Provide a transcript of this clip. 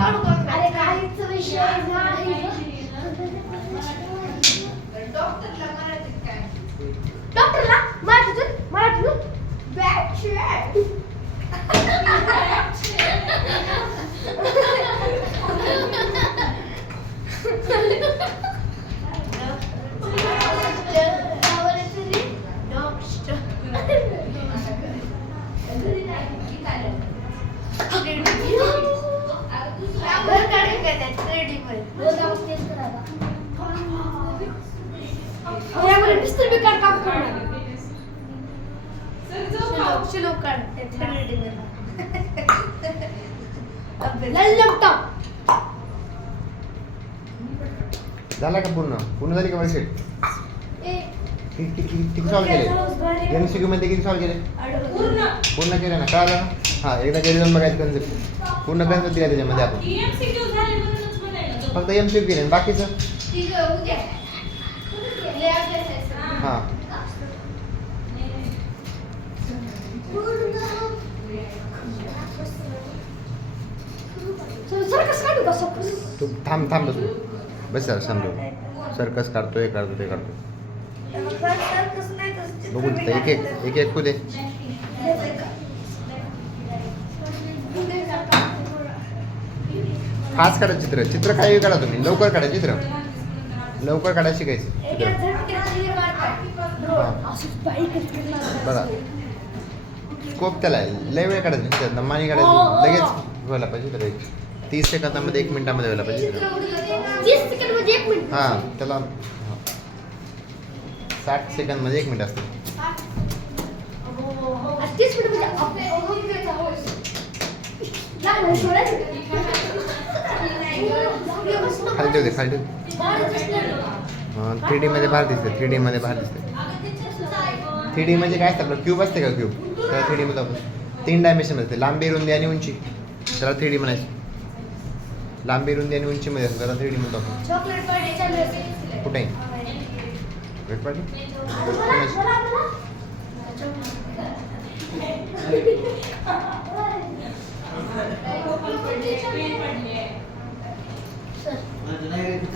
अरे काहीच विषय नाही. डॉक्टरला मराठीतून झाला का पूर्ण झाली का वर्कशीट? किती सॉल्व केले? MCQ मध्ये किती सॉल्व केले? पूर्ण केले ना? कळालं ना? हा, एकदा घरी जाऊन बघायचं कन्सेप्ट. पूर्ण कन्सेप्ट दिला त्याच्यामध्ये आपण. फक्त MCQ केले बाकीचं हा. तू थांब तू बस सर समजू. सर्कस काढतोय ते काढतोय. बघू एक कुदे. खास काढा चित्र काही काढा तुम्ही. लवकर काढा चित्र. लवकर काढायला शिकायचं चित्र. बघा स्कोप त्याला लय वेळ काढायचं. दमानी काढायचं लगेच व्हायला पाहिजे. तर 30 सेकंदामध्ये 1 मिनिटामध्ये व्हायला पाहिजे. हां त्याला 60 सेकंदमध्ये 1 मिनिट असते. खाली ठेवते 3D मध्ये बाहेर दिसते. 3D मध्ये बाहेर दिसते. 3D म्हणजे काय असतं आपलं? क्यूब असते का? क्यूब त्याला 3D मध्ये आपण 3 डायमेन्शन असते. लांबी, रुंदी आणि उंची. त्याला 3D म्हणायचं. लांबी, रुंदी आणि उंचीमध्ये असतं त्याला 3D म्हणतो आपण. कुठे चॉकलेट पार्टी?